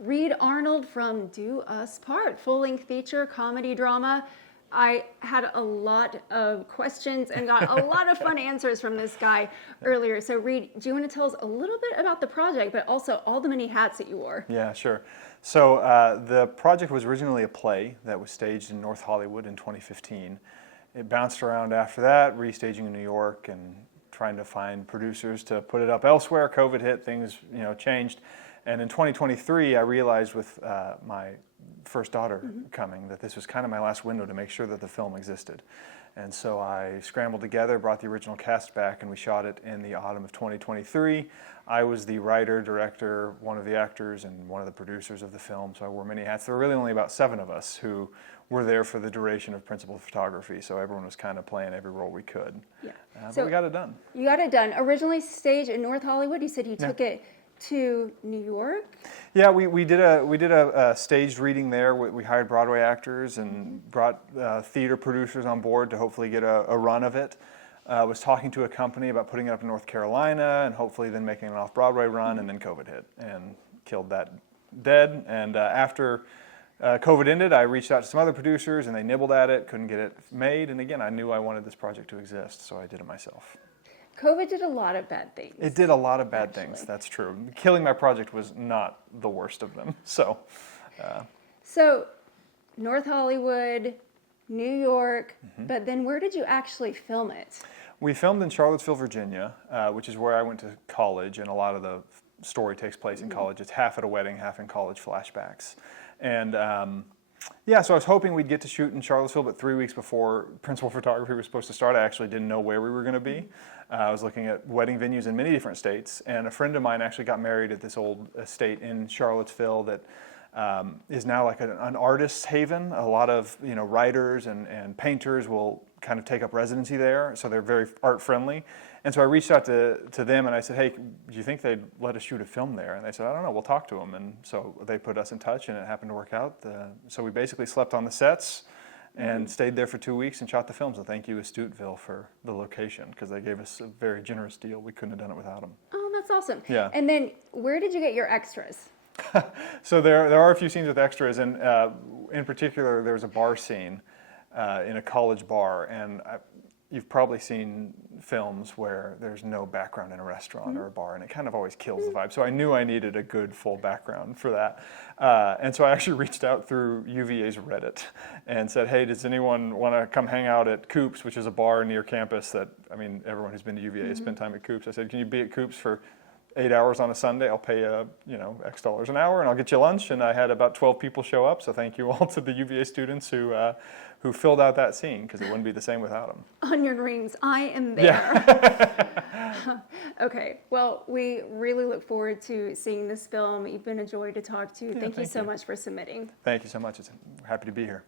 Reed Arnold from Do Us Part, full-length feature, comedy drama. I had a lot of questions and got a lot of fun answers from this guy earlier. So Reed, do you want to tell us a little bit about the project, but also all the many hats that you wore? Yeah, sure. So the project was originally a play that was staged in North Hollywood in 2015. It bounced around after that, restaging in New York and trying to find producers to put it up elsewhere. COVID hit, things changed. And in 2023, I realized with my first daughter coming that this was kind of my last window to make sure that the film existed. And so I scrambled together, brought the original cast back, and we shot it in the autumn of 2023. I was the writer, director, one of the actors, and one of the producers of the film, so I wore many hats. There were really only about 7 of us who were there for the duration of principal photography, so everyone was kind of playing every role we could. Yeah. But we got it done. You got it done. Originally staged in North Hollywood, you said you took it to New York? Yeah, we did a staged reading there. We hired Broadway actors and brought theater producers on board to hopefully get a run of it. Was talking to a company about putting it up in North Carolina and hopefully then making an off-Broadway run, and then COVID hit and killed that dead. And after COVID ended, I reached out to some other producers and they nibbled at it, couldn't get it made. And again, I knew I wanted this project to exist, so I did it myself. COVID did a lot of bad things. It did a lot of bad things, that's true. Killing my project was not the worst of them, so. So, North Hollywood, New York, but then where did you actually film it? We filmed in Charlottesville, Virginia, which is where I went to college, and a lot of the story takes place in college. It's half at a wedding, half in college flashbacks. And yeah, so I was hoping we'd get to shoot in Charlottesville, but 3 weeks before principal photography was supposed to start, I actually didn't know where we were going to be. I was looking at wedding venues in many different states, and a friend of mine actually got married at this old estate in Charlottesville that is now like an artist's haven. A lot of writers and painters will kind of take up residency there, so they're very art friendly. And so I reached out to them and I said, hey, do you think they'd let us shoot a film there? And they said, I don't know, we'll talk to them. And so they put us in touch, and it happened to work out. So we basically slept on the sets and stayed there for 2 weeks and shot the film. So thank you, Astuteville, for the location, because they gave us a very generous deal. We couldn't have done it without them. Oh, that's awesome. Yeah. And then where did you get your extras? So there are a few scenes with extras, and in particular, there's a bar scene in a college bar, and you've probably seen films where there's no background in a restaurant or a bar, and it kind of always kills the vibe. So I knew I needed a good full background for that. And so I actually reached out through UVA's Reddit and said, hey, does anyone want to come hang out at Coops, which is a bar near campus that, I mean, everyone who's been to UVA has spent time at Coops. I said, can you be at Coops for 8 hours on a Sunday? I'll pay you, X dollars an hour, and I'll get you lunch. And I had about 12 people show up. So thank you all to the UVA students who filled out that scene, because it wouldn't be the same without them. Onion rings, I am there. Yeah. Okay, well, we really look forward to seeing this film. You've been a joy to talk to. Yeah, thank you so much for submitting. Thank you so much. I'm happy to be here.